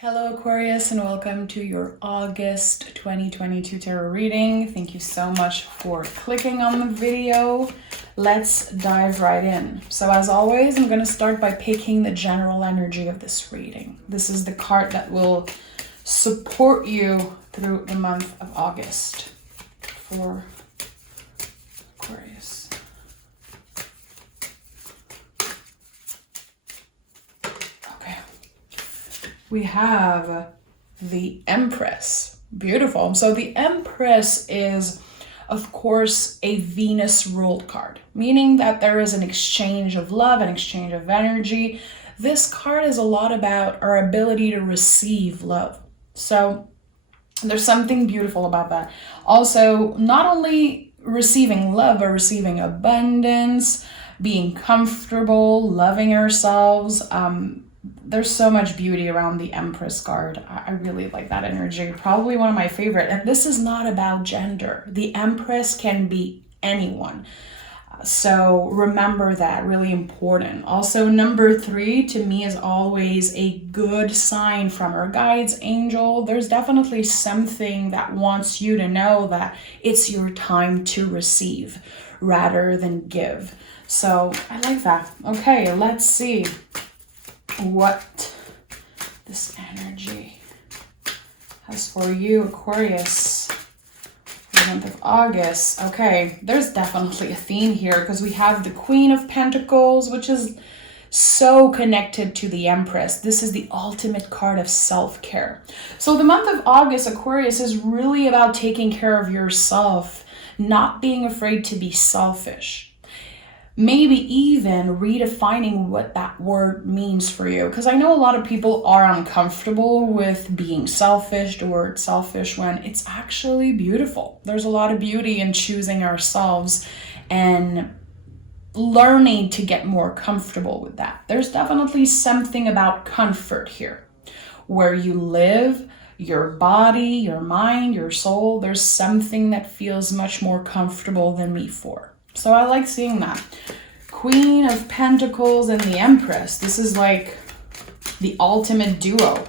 Hello Aquarius, and welcome to your August 2022 tarot reading. Thank you so much for clicking on the video. Let's dive right in. So as always, I'm going to start by picking the general energy of this reading. This is the card that will support you through the month of August for Aquarius. We have the Empress. Beautiful. So the Empress is, of course, a Venus-ruled card, meaning that there is an exchange of love, an exchange of energy. This card is a lot about our ability to receive love. So there's something beautiful about that. Also, not only receiving love, but receiving abundance, being comfortable, loving ourselves. There's so much beauty around the Empress card. I really like that energy. Probably one of my favorite. And this is not about gender. The Empress can be anyone. So remember that, really important. Also, number 3 to me is always a good sign from our guides, angel. There's definitely something that wants you to know that it's your time to receive rather than give. So I like that. Okay, let's see what this energy has for you, Aquarius, for the month of August. Okay, there's definitely a theme here because we have the Queen of Pentacles, which is so connected to the Empress. This is the ultimate card of self-care. So the month of August, Aquarius, is really about taking care of yourself, not being afraid to be selfish. Maybe even redefining what that word means for you. Because I know a lot of people are uncomfortable with being selfish, the word selfish, when it's actually beautiful. There's a lot of beauty in choosing ourselves and learning to get more comfortable with that. There's definitely something about comfort here. Where you live, your body, your mind, your soul, there's something that feels much more comfortable than before. So I like seeing that. Queen of Pentacles and the Empress. This is like the ultimate duo.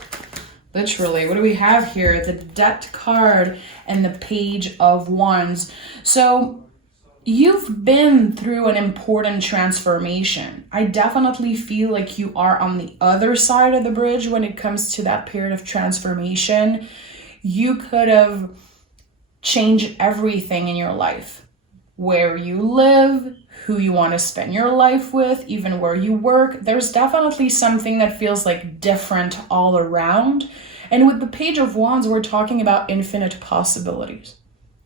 Literally. What do we have here? The Death card and the Page of Wands. So you've been through an important transformation. I definitely feel like you are on the other side of the bridge when it comes to that period of transformation. You could have changed everything in your life. Where you live, who you want to spend your life with, even where you work. There's definitely something that feels like different all around. And with the Page of Wands, we're talking about infinite possibilities.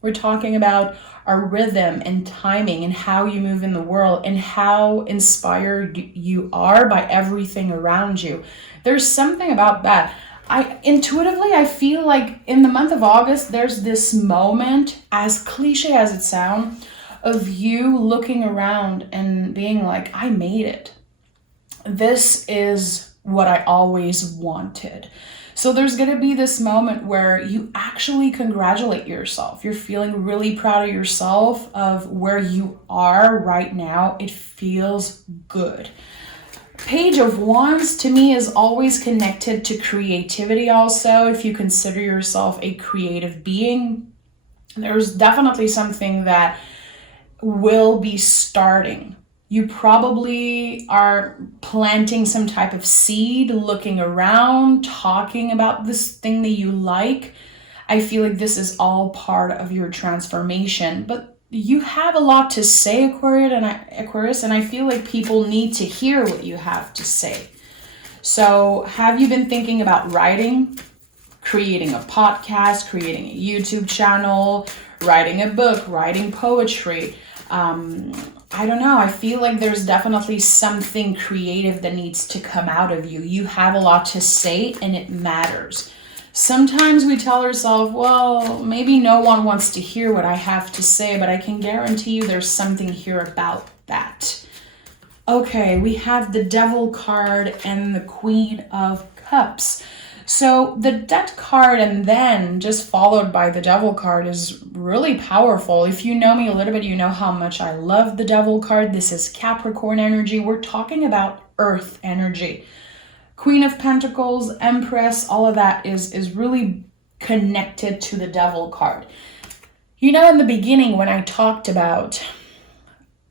We're talking about our rhythm and timing and how you move in the world and how inspired you are by everything around you. There's something about that. I feel like in the month of August, there's this moment, as cliche as it sounds, of you looking around and being like, I made it. This is what I always wanted. So there's going to be this moment where you actually congratulate yourself. You're feeling really proud of yourself, of where you are right now. It feels good. Page of Wands to me is always connected to creativity also. If you consider yourself a creative being, there's definitely something that will be starting. You probably are planting some type of seed, looking around, talking about this thing that you like. I feel like this is all part of your transformation, but you have a lot to say, Aquarius, and I feel like people need to hear what you have to say. So have you been thinking about writing, creating a podcast, creating a YouTube channel, writing a book, writing poetry? I don't know. I feel like there's definitely something creative that needs to come out of you. You have a lot to say and it matters. Sometimes we tell ourselves, well, maybe no one wants to hear what I have to say, but I can guarantee you there's something here about that. Okay, we have the Devil card and the Queen of Cups. So the Death card and then just followed by the Devil card is really powerful. If you know me a little bit, you know how much I love the Devil card. This is Capricorn energy. We're talking about Earth energy. Queen of Pentacles, Empress, all of that is really connected to the Devil card. You know, in the beginning when I talked about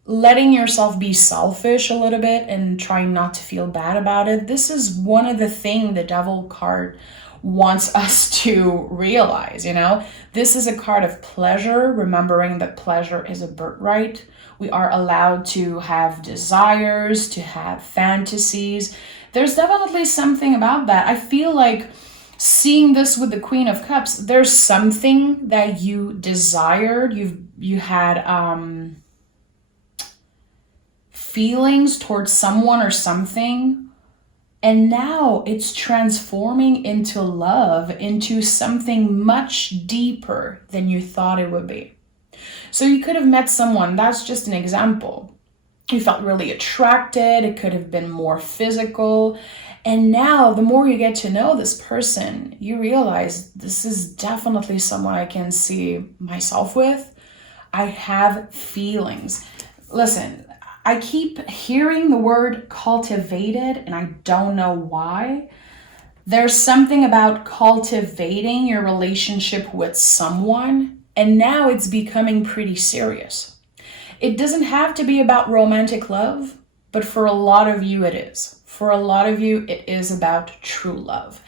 letting yourself be selfish a little bit and trying not to feel bad about it, this is one of the things the Devil card wants us to realize, you know. This is a card of pleasure, remembering that pleasure is a birthright. We are allowed to have desires, to have fantasies. There's definitely something about that. I feel like seeing this with the Queen of Cups, there's something that you desired, you had feelings towards someone or something, and now it's transforming into love, into something much deeper than you thought it would be. So you could have met someone, that's just an example. You felt really attracted, it could have been more physical. And now the more you get to know this person, you realize this is definitely someone I can see myself with. I have feelings. Listen, I keep hearing the word cultivated and I don't know why. There's something about cultivating your relationship with someone, and now it's becoming pretty serious. It doesn't have to be about romantic love, but for a lot of you it is. For a lot of you, it is about true love.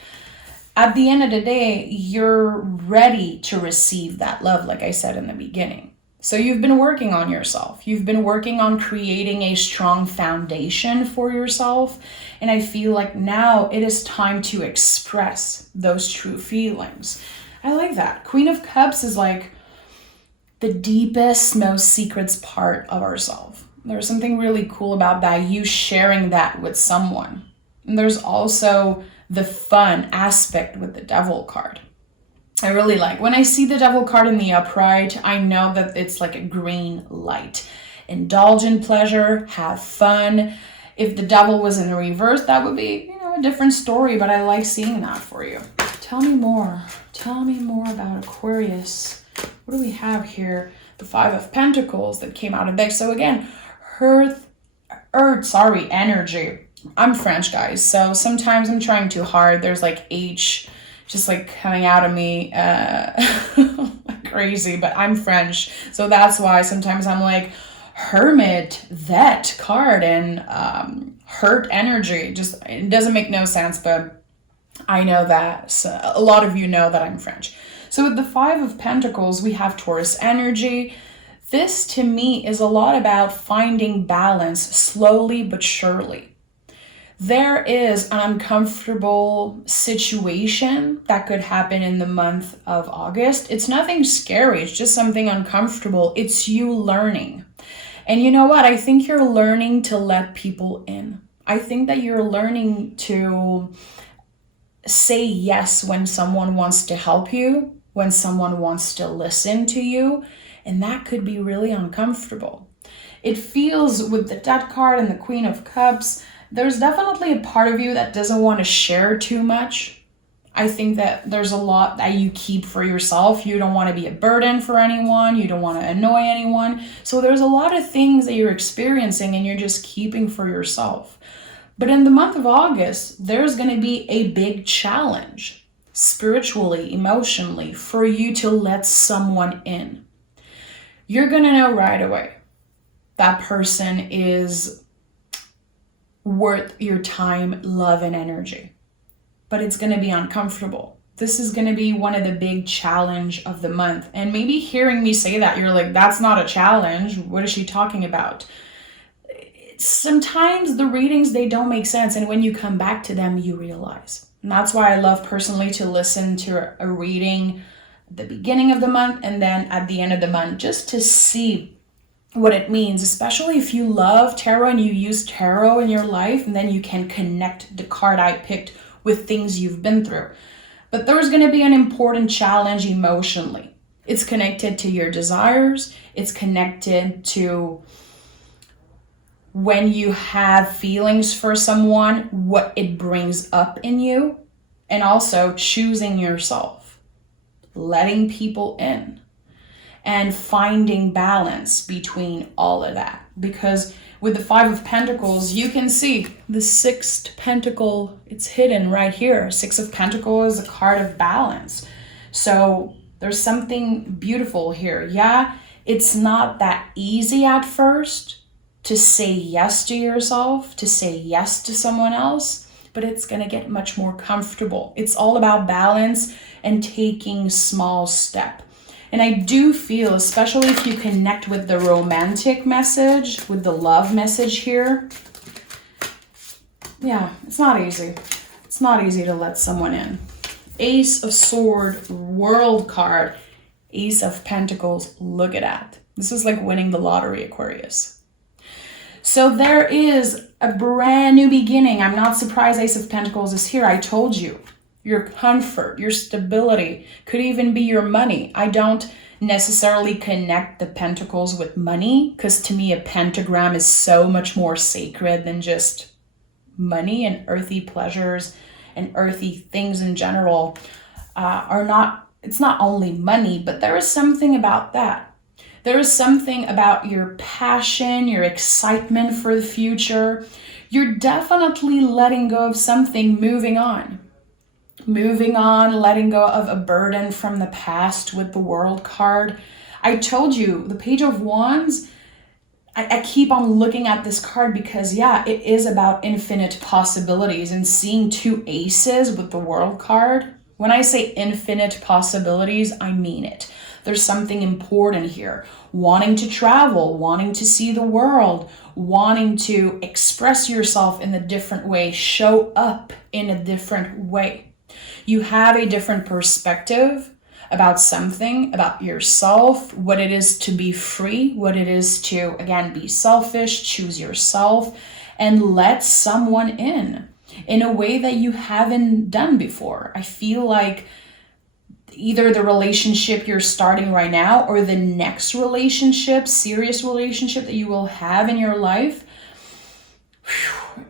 At the end of the day, you're ready to receive that love, like I said in the beginning. So you've been working on yourself. You've been working on creating a strong foundation for yourself. And I feel like now it is time to express those true feelings. I like that. Queen of Cups is like the deepest, most secrets part of ourselves. There's something really cool about that, you sharing that with someone. And there's also the fun aspect with the Devil card. I really like, when I see the Devil card in the upright, I know that it's like a green light. Indulge in pleasure, have fun. If the Devil was in the reverse, that would be, you know, a different story, but I like seeing that for you. Tell me more. Tell me more about Aquarius. What do we have here? The Five of Pentacles that came out of there. So again, energy. I'm French, guys, so sometimes I'm trying too hard. There's like H just like coming out of me crazy, but I'm French, so that's why sometimes I'm like hermit, that card, and hurt energy. Just, it doesn't make no sense, but I know that a lot of you know that I'm French. So with the Five of Pentacles, we have Taurus energy. This to me is a lot about finding balance slowly but surely. There is an uncomfortable situation that could happen in the month of August. It's nothing scary, it's just something uncomfortable. It's you learning. And you know what? I think you're learning to let people in. I think that you're learning to say yes when someone wants to help you, when someone wants to listen to you, and that could be really uncomfortable. It feels with the Death card and the Queen of Cups, there's definitely a part of you that doesn't want to share too much. I think that there's a lot that you keep for yourself. You don't want to be a burden for anyone. You don't want to annoy anyone. So there's a lot of things that you're experiencing and you're just keeping for yourself. But in the month of August, there's going to be a big challenge, spiritually, emotionally, for you to let someone in. You're going to know right away that person is worth your time, love, and energy. But it's going to be uncomfortable. This is going to be one of the big challenge of the month. And maybe hearing me say that, you're like, that's not a challenge. What is she talking about? Sometimes the readings, they don't make sense. And when you come back to them, you realize. And that's why I love personally to listen to a reading at the beginning of the month and then at the end of the month, just to see what it means, especially if you love tarot and you use tarot in your life, and then you can connect the card I picked with things you've been through. But there's going to be an important challenge emotionally. It's connected to your desires. It's connected to when you have feelings for someone, what it brings up in you, and also choosing yourself, letting people in, and finding balance between all of that. Because with the Five of Pentacles, you can see the Sixth Pentacle, it's hidden right here. Six of Pentacles is a card of balance. So there's something beautiful here. Yeah, it's not that easy at first to say yes to yourself, to say yes to someone else, but it's going to get much more comfortable. It's all about balance and taking small steps. And I do feel, especially if you connect with the romantic message, with the love message here, yeah, it's not easy. It's not easy to let someone in. Ace of Sword, World card, Ace of Pentacles, look at that. This is like winning the lottery, Aquarius. So there is a brand new beginning. I'm not surprised Ace of Pentacles is here. I told you. Your comfort, your stability, could even be your money. I don't necessarily connect the pentacles with money, because to me a pentagram is so much more sacred than just money, and earthy pleasures and earthy things in general it's not only money, but there is something about that. There is something about your passion, your excitement for the future. You're definitely letting go of something, moving on, letting go of a burden from the past with the World card. I told you, the Page of Wands, I keep on looking at this card because, yeah, it is about infinite possibilities, and seeing two aces with the World card. When I say infinite possibilities, I mean it. There's something important here. Wanting to travel, wanting to see the world, wanting to express yourself in a different way, show up in a different way. You have a different perspective about something, about yourself, what it is to be free, what it is to, again, be selfish, choose yourself, and let someone in a way that you haven't done before. I feel like either the relationship you're starting right now or the next relationship, serious relationship that you will have in your life,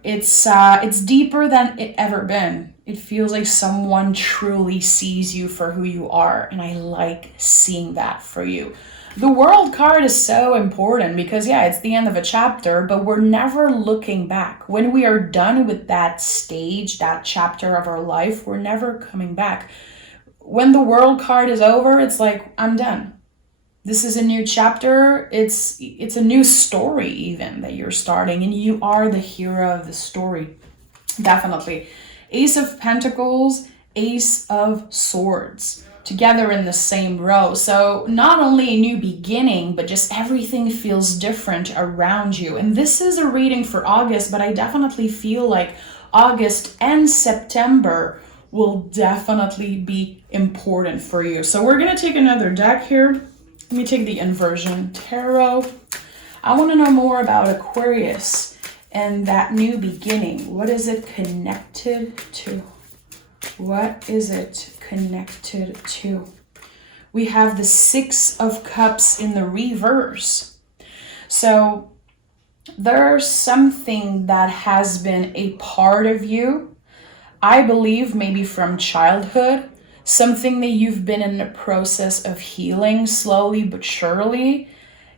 it's deeper than it ever been. It feels like someone truly sees you for who you are, and I like seeing that for you. The World card is so important because, yeah, it's the end of a chapter, but we're never looking back. When we are done with that stage, that chapter of our life, we're never coming back. When the World card is over, it's like, I'm done. This is a new chapter. It's a new story even that you're starting, and you are the hero of the story. Definitely. Ace of Pentacles, Ace of Swords, together in the same row. So not only a new beginning, but just everything feels different around you. And this is a reading for August, but I definitely feel like August and September will definitely be important for you. So we're going to take another deck here. Let me take the Inversion Tarot. I want to know more about Aquarius and that new beginning. What is it connected to? What is it connected to? We have the Six of Cups in the reverse. So there's something that has been a part of you, I believe maybe from childhood, something that you've been in the process of healing slowly but surely.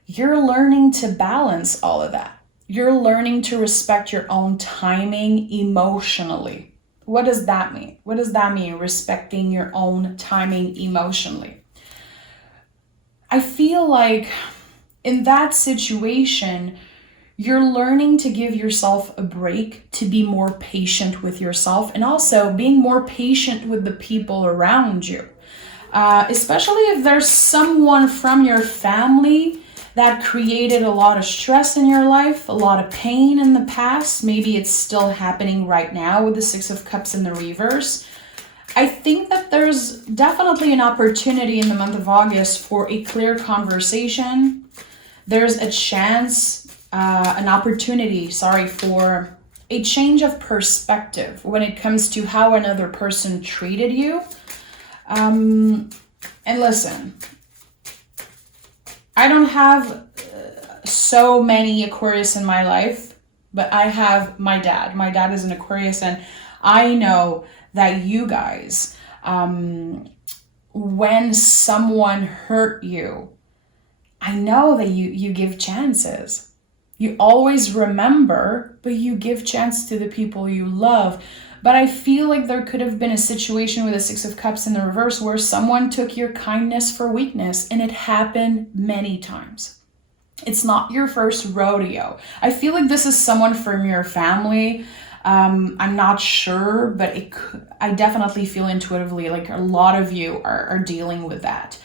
You're learning to balance all of that. You're learning to respect your own timing emotionally. What does that mean? What does that mean, respecting your own timing emotionally? I feel like in that situation, you're learning to give yourself a break, to be more patient with yourself, and also being more patient with the people around you. Especially if there's someone from your family that created a lot of stress in your life, a lot of pain in the past. Maybe it's still happening right now with the Six of Cups in the reverse. I think that there's definitely an opportunity in the month of August for a clear conversation. There's a chance, an opportunity, for a change of perspective when it comes to how another person treated you. And listen, I don't have so many Aquarius in my life, but I have my dad. My dad is an Aquarius, and I know that you guys, when someone hurt you, I know that you give chances. You always remember, but you give chance to the people you love. But I feel like there could have been a situation with the Six of Cups in the reverse where someone took your kindness for weakness, and it happened many times. It's not your first rodeo. I feel like this is someone from your family. I'm not sure, but I definitely feel intuitively like a lot of you are dealing with that.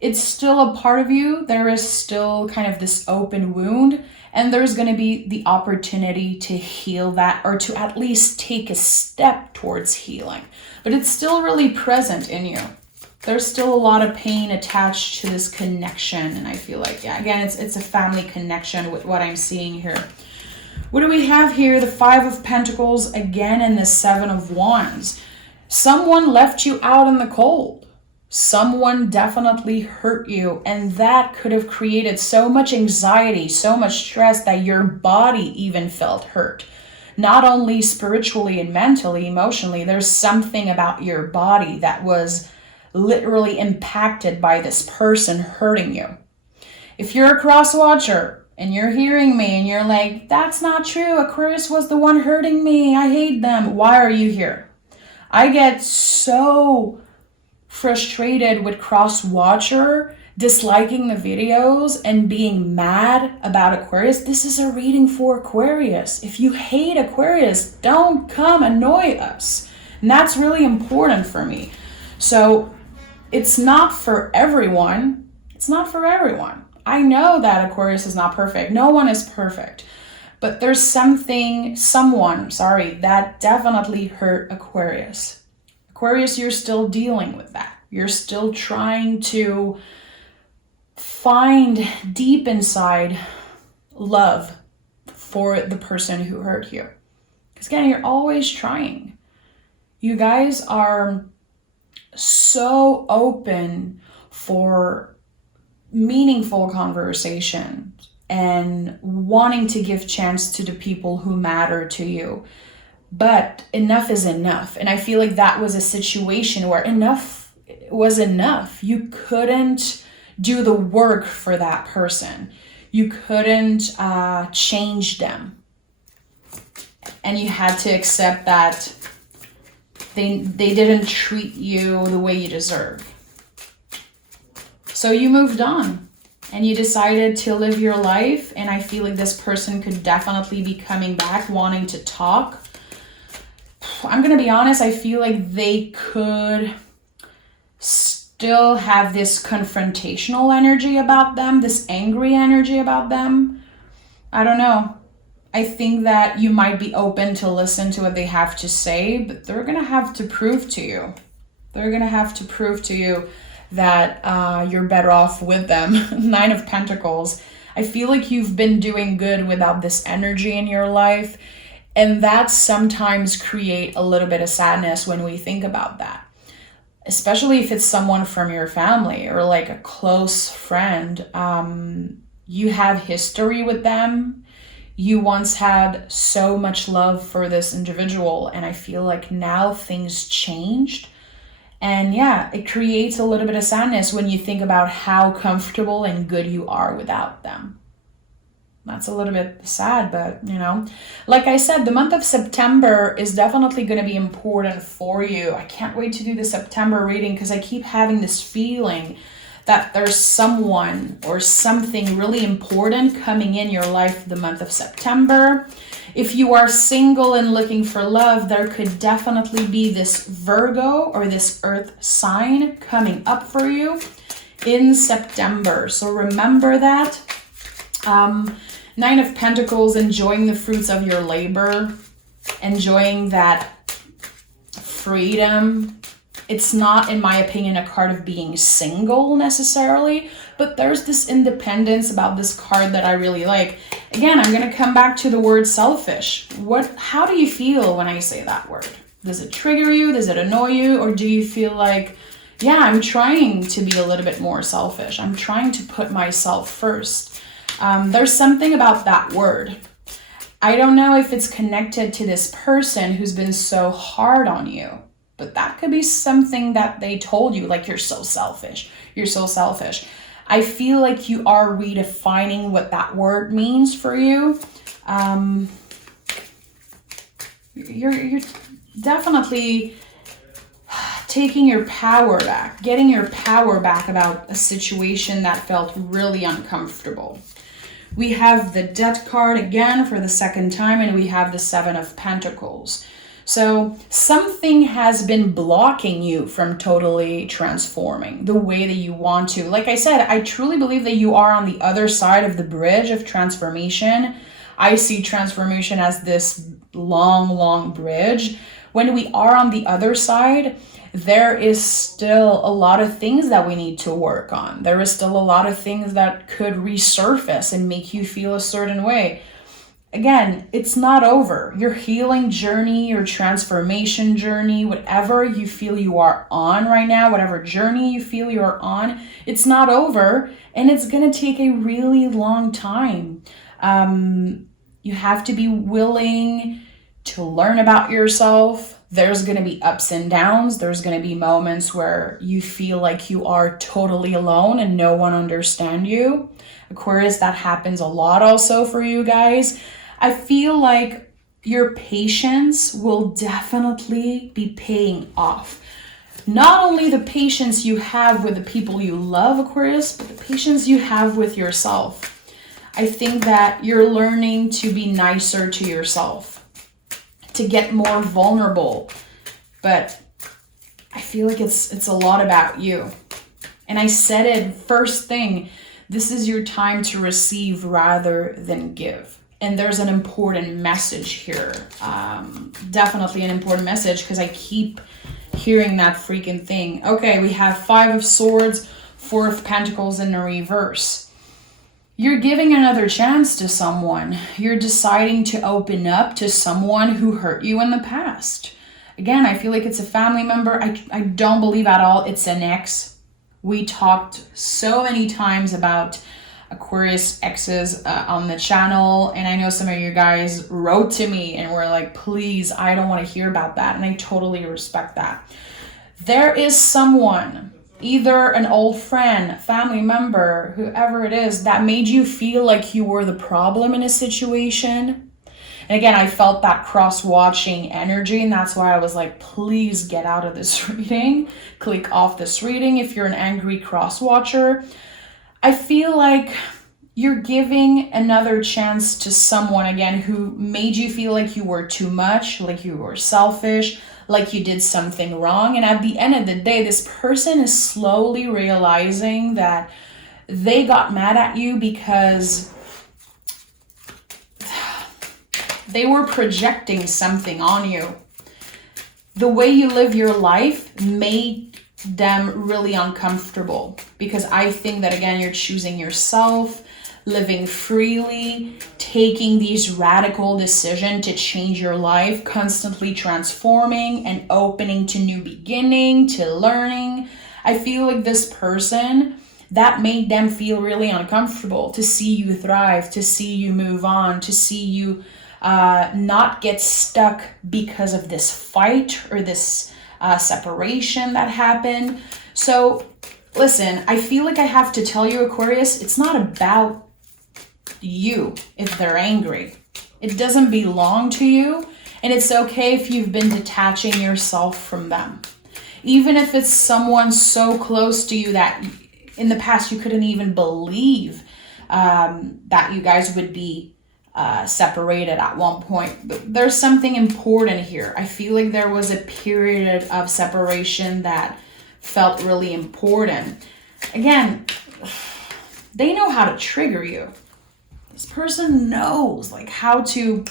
It's still a part of you. There is still kind of this open wound, and there's going to be the opportunity to heal that, or to at least take a step towards healing. But it's still really present in you. There's still a lot of pain attached to this connection, and I feel like, yeah, again, it's a family connection with what I'm seeing here. What do we have here? The Five of Pentacles again, and the Seven of Wands. Someone left you out in the cold. Someone definitely hurt you, and that could have created so much anxiety, so much stress that your body even felt hurt. Not only spiritually and mentally, emotionally, there's something about your body that was literally impacted by this person hurting you. If you're a cross watcher and you're hearing me and you're like, that's not true, Aquarius was the one hurting me, I hate them, why are you here? I get so frustrated with cross watcher disliking the videos and being mad about Aquarius. This is a reading for Aquarius. If you hate Aquarius, don't come annoy us. And that's really important for me. So it's not for everyone. It's not for everyone. I know that Aquarius is not perfect. No one is perfect. But there's someone, that definitely hurt Aquarius. Aquarius, you're still dealing with that. You're still trying to find deep inside love for the person who hurt you. Because again, you're always trying. You guys are so open for meaningful conversation and wanting to give chance to the people who matter to you. But enough is enough. And I feel like that was a situation where enough was enough. You couldn't do the work for that person. You couldn't change them. And you had to accept that they didn't treat you the way you deserve. So you moved on and you decided to live your life. And I feel like this person could definitely be coming back, wanting to talk. I'm going to be honest, I feel like they could still have this confrontational energy about them, this angry energy about them. I don't know. I think that you might be open to listen to what they have to say, but they're going to have to prove to you. They're going to have to prove to you that you're better off with them. Nine of Pentacles. I feel like you've been doing good without this energy in your life. And that sometimes create a little bit of sadness when we think about that. Especially if it's someone from your family or like a close friend. You have history with them. You once had so much love for this individual. And I feel like now things changed. And yeah, it creates a little bit of sadness when you think about how comfortable and good you are without them. That's a little bit sad, but like I said, the month of September is definitely going to be important for you. I can't wait to do the September reading because I keep having this feeling that there's someone or something really important coming in your life the month of September. If you are single and looking for love, there could definitely be this Virgo or this earth sign coming up for you in September. So remember that. Nine of Pentacles, enjoying the fruits of your labor, enjoying that freedom. It's not, in my opinion, a card of being single necessarily, but there's this independence about this card that I really like. Again, I'm going to come back to the word selfish. How do you feel when I say that word? Does it trigger you? Does it annoy you? Or do you feel like, yeah, I'm trying to be a little bit more selfish. I'm trying to put myself first. There's something about that word. I don't know if it's connected to this person who's been so hard on you, but that could be something that they told you, like, you're so selfish. You're so selfish. I feel like you are redefining what that word means for you. You're definitely taking your power back, getting your power back about a situation that felt really uncomfortable. We have the Death card again for the second time, and we have the Seven of Pentacles. So something has been blocking you from totally transforming the way that you want to. Like I said, I truly believe that you are on the other side of the bridge of transformation. I see transformation as this long bridge. When we are on the other side, there is still a lot of things that we need to work on. There is still a lot of things that could resurface and make you feel a certain way. Again, it's not over. Your healing journey, your transformation journey, whatever you feel you are on right now, whatever journey you feel you are on, it's not over, and it's going to take a really long time. You have to be willing to learn about yourself. There's going to be ups and downs. There's going to be moments where you feel like you are totally alone and no one understands you. Aquarius, that happens a lot also for you guys. I feel like your patience will definitely be paying off. Not only the patience you have with the people you love, Aquarius, but the patience you have with yourself. I think that you're learning to be nicer to yourself, to get more vulnerable. But I feel like it's a lot about you. And I said it first thing, this is your time to receive rather than give. And there's an important message here. Definitely an important message, because I keep hearing that freaking thing. Okay, we have Five of Swords, Four of Pentacles in the reverse. You're giving another chance to someone. You're deciding to open up to someone who hurt you in the past. Again, I feel like it's a family member. I don't believe at all it's an ex. We talked so many times about Aquarius exes on the channel, and I know some of you guys wrote to me and were like, please, I don't want to hear about that, and I totally respect that. There is someone, either an old friend, family member, whoever it is, that made you feel like you were the problem in a situation. And again, I felt that cross-watching energy, and that's why I was like, please get out of this reading. Click off this reading if you're an angry cross-watcher. I feel like you're giving another chance to someone, again, who made you feel like you were too much, like you were selfish, like you did something wrong. And at the end of the day, this person is slowly realizing that they got mad at you because they were projecting something on you. The way you live your life made them really uncomfortable, because I think that, again, you're choosing yourself, living freely, taking these radical decisions to change your life, constantly transforming and opening to new beginning, to learning. I feel like this person, that made them feel really uncomfortable, to see you thrive, to see you move on, to see you not get stuck because of this fight or this separation that happened. So listen, I feel like I have to tell you, Aquarius, it's not about you if they're angry. It doesn't belong to you, and it's okay if you've been detaching yourself from them. Even if it's someone so close to you that in the past you couldn't even believe that you guys would be separated at one point. But there's something important here. I feel like there was a period of separation that felt really important. Again, they know how to trigger you. This person knows like how to,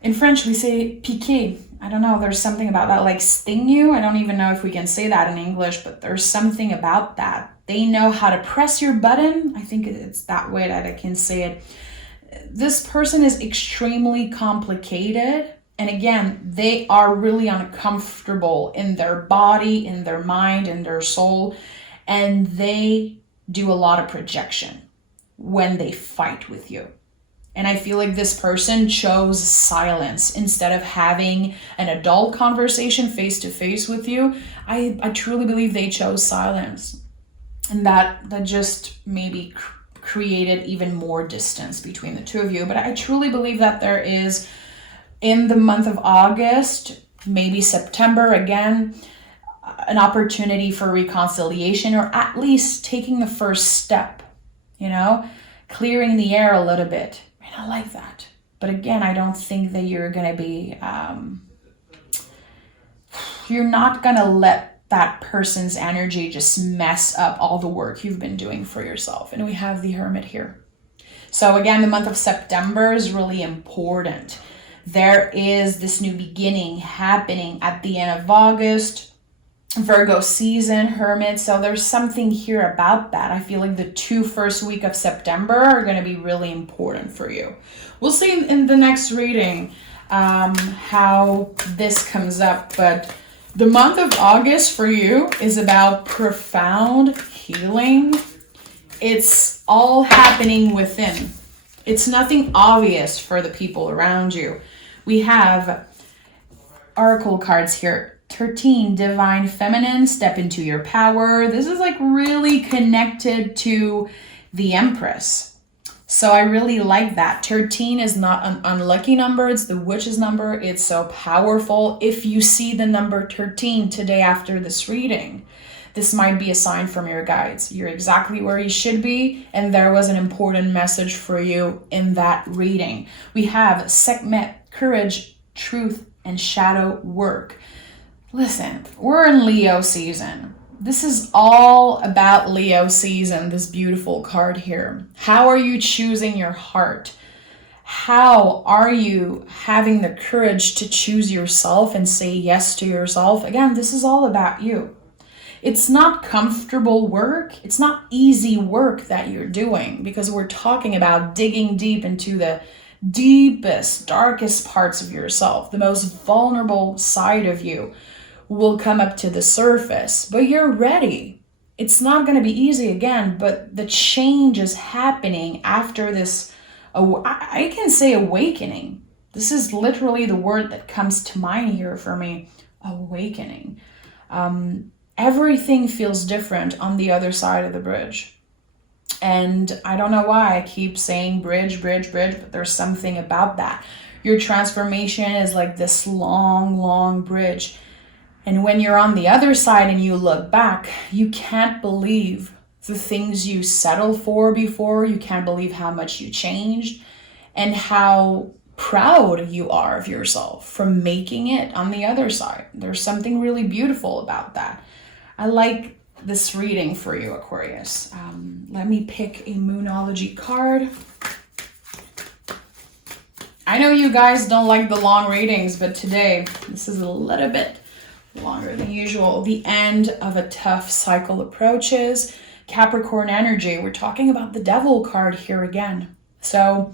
in French we say piquer. I don't know, there's something about that, like sting you. I don't even know if we can say that in English, but there's something about that. They know how to press your button. I think it's that way that I can say it. This person is extremely complicated. And again, they are really uncomfortable in their body, in their mind, in their soul. And they do a lot of projection when they fight with you. And I feel like this person chose silence instead of having an adult conversation face to face with you. I truly believe they chose silence. And that just maybe created even more distance between the two of you. But I truly believe that there is, in the month of August, maybe September again, an opportunity for reconciliation, or at least taking the first step, you know, clearing the air a little bit. And I like that. But again, I don't think that you're going to be, you're not going to let that person's energy just mess up all the work you've been doing for yourself. And we have the Hermit here. So again, the month of September is really important. There is this new beginning happening at the end of August, Virgo season, Hermit. So there's something here about that. I feel like the 2 first week of September are going to be really important for you. We'll see in the next reading how this comes up. But the month of August for you is about profound healing. It's all happening within. It's nothing obvious for the people around you. We have oracle cards here. 13, Divine Feminine, step into your power. This is like really connected to the Empress. So I really like that. 13 is not an unlucky number. It's the witch's number. It's so powerful. If you see the number 13 today after this reading, this might be a sign from your guides. You're exactly where you should be, and there was an important message for you in that reading. We have Sekhmet, courage, truth, and shadow work. Listen, we're in Leo season. This is all about Leo season, this beautiful card here. How are you choosing your heart? How are you having the courage to choose yourself and say yes to yourself? Again, this is all about you. It's not comfortable work. It's not easy work that you're doing, because we're talking about digging deep into the deepest, darkest parts of yourself. The most vulnerable side of you will come up to the surface, but you're ready. It's not going to be easy again, but the change is happening after this, I can say awakening. This is literally the word that comes to mind here for me, awakening. Everything feels different on the other side of the bridge. And I don't know why I keep saying bridge, but there's something about that. Your transformation is like this long, long bridge. And when you're on the other side and you look back, you can't believe the things you settled for before. You can't believe how much you changed and how proud you are of yourself from making it on the other side. There's something really beautiful about that. I like this reading for you, Aquarius. Let me pick a Moonology card. I know you guys don't like the long readings, but today this is a little bit longer than usual. The end of a tough cycle approaches. Capricorn energy. We're talking about the Devil card here again. So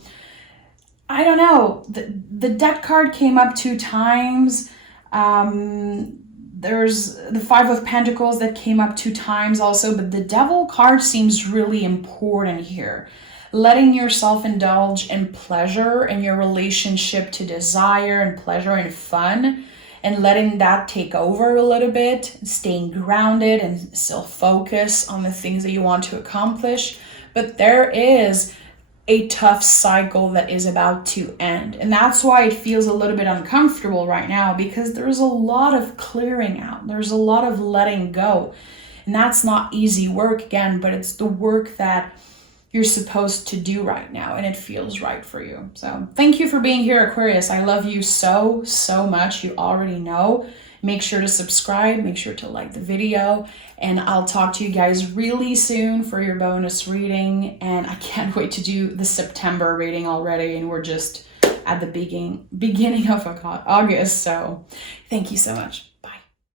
I don't know. The Death card came up 2 times. There's the 5 of Pentacles that came up 2 times also, but the Devil card seems really important here. Letting yourself indulge in pleasure in your relationship to desire and pleasure and fun, and letting that take over a little bit, staying grounded and still focus on the things that you want to accomplish. But there is a tough cycle that is about to end. And that's why it feels a little bit uncomfortable right now, because there's a lot of clearing out. There's a lot of letting go. And that's not easy work again, but it's the work that you're supposed to do right now, and it feels right for you. So thank you for being here, Aquarius. I love you so, so much. You already know. Make sure to subscribe, make sure to like the video, and I'll talk to you guys really soon for your bonus reading. And I can't wait to do the September reading already, and we're just at the beginning of August. So thank you so much.